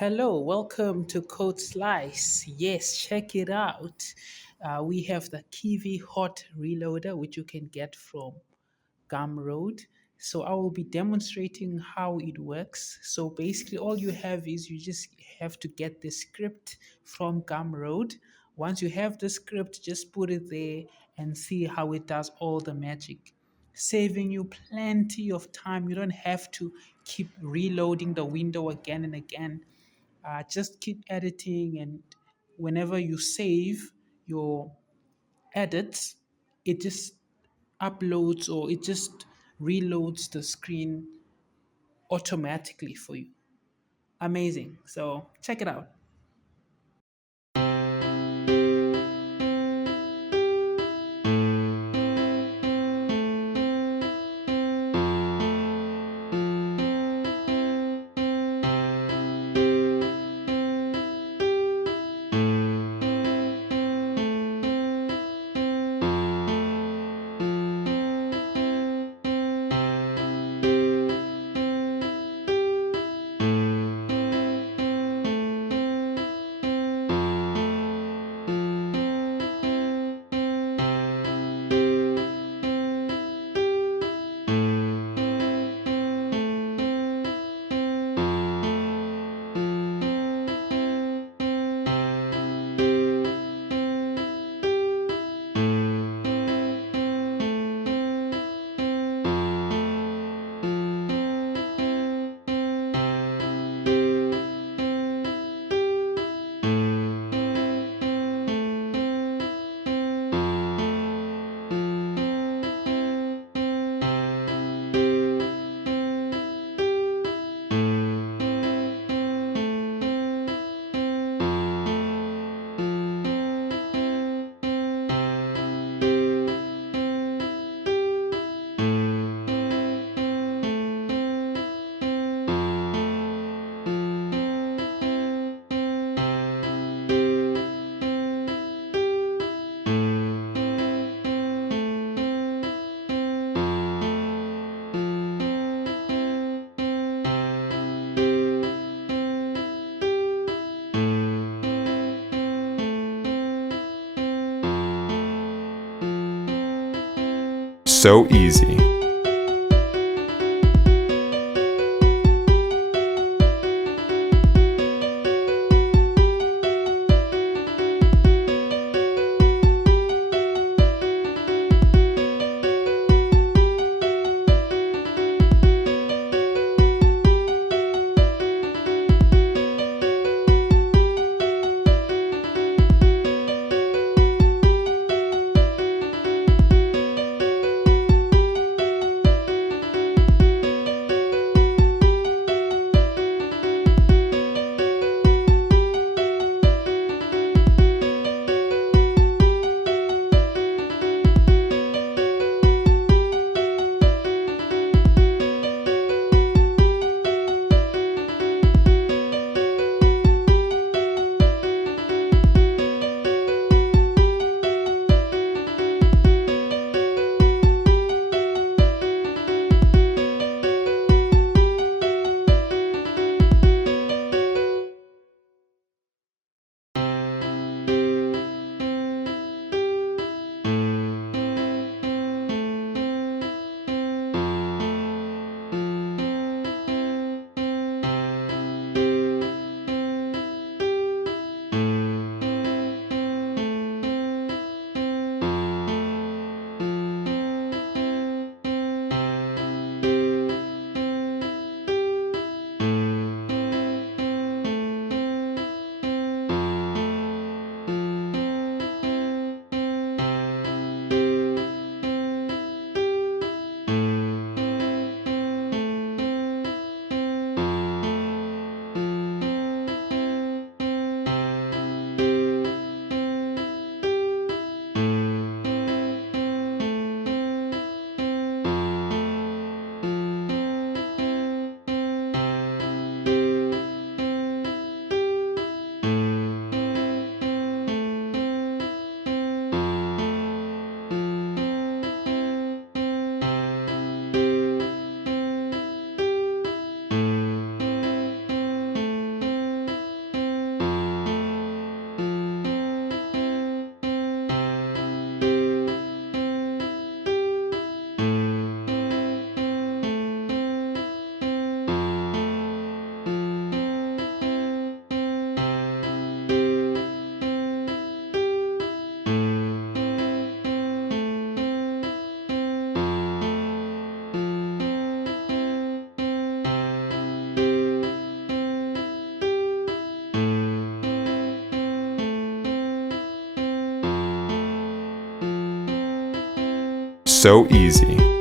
Hello, welcome to Code Slice. Yes, check it out. We have the Kivy Hot Reloader, which you can get from Gumroad. So I will be demonstrating how it works. So basically, all you have is you just have to get the script from Gumroad. Once you have the script, just put it there and see how it does all the magic, saving you plenty of time. You don't have to keep reloading the window again and again. Just keep editing, and whenever you save your edits, it just uploads or it just reloads the screen automatically for you. Amazing. So check it out. So easy. so easy.